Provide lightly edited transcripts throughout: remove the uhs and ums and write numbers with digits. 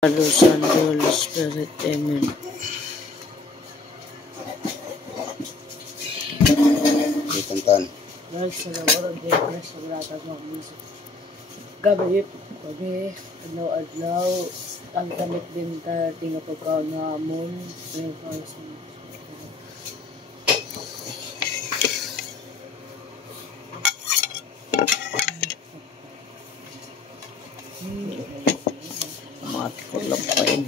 Father, Son, Holy Spirit. Amen. Ipuntan. Baik sa nawaran din na sa lahat ng mga gabi, adlaw-adlaw, ang kamit din ta tinga pagkaon na amon. Mati ko lang pa yun.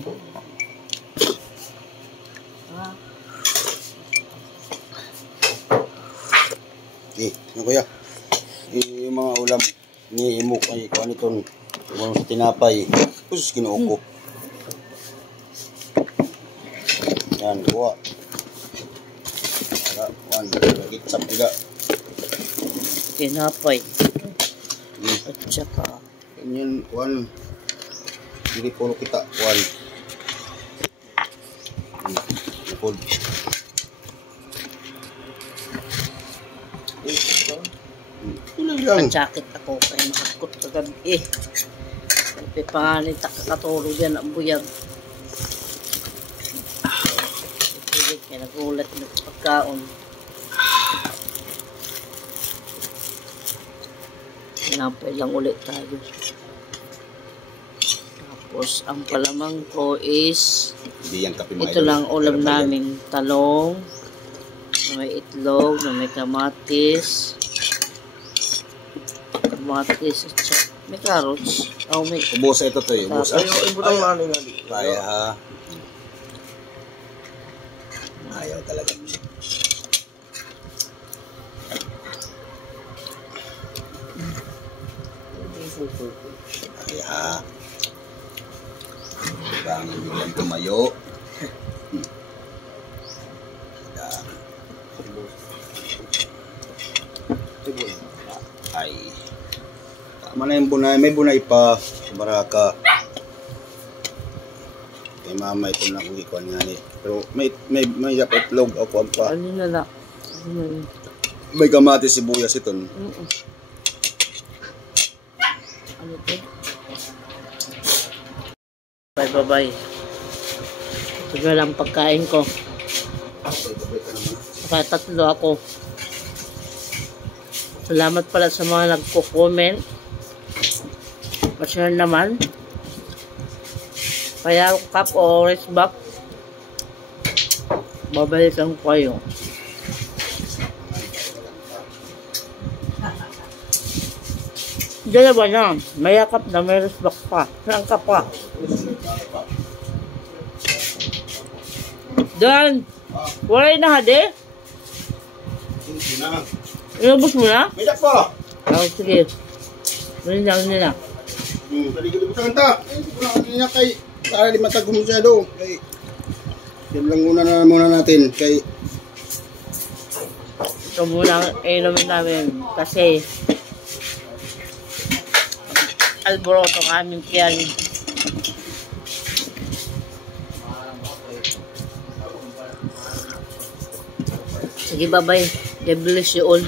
Ano kuya? Yung mga ulam ni Imok ay kung ano itong sa tinapay. Tapos kinuuko. Yan, kuha. Para, one, gitsap juga. Tinapay. At saka Yan, one. Hindi puro kita, one. Napod. jacket ako kaya makakot kagabi May pangalit kakatulog yan ang buyag. Kaya nagulat na pagkaon. Tinapay lang ulit tayo. Tapos ang palamang ko is ito lang ulam namin. Talong na may itlog, na may kamatis at may carrots. Oh, may ubusa ito to, ubusa. Ayaw talaga. Bangin bilang tumayo. Ay. Tama na yung bunay. May bunay pa. Baraka. Kay mama ito na kung ikuan nga ni. Pero may dapat itlog ako pa. Ano na lang. May kamatis sibuyas ito. Ano ito? Bye. Ito na lang pagkain ko. Kaya tatlo ako. Salamat pala sa mga nagko-comment. Pa-share naman. Kaya cup o rice back. Babalikan ko kayo. Dalawa na. May yakap na may rice back pa. Saan ka pa? Dan! Walay na hade? Inubos mo na? May pa! Oh, sige. Malinang nila. Paligid mo sa kanta. Wala niya kay para di matagom masyado. Kay yan lang muna natin kay ito muna inumin namin kasi alboroto ang aming piyan. Sige, bye-bye. God bless you all.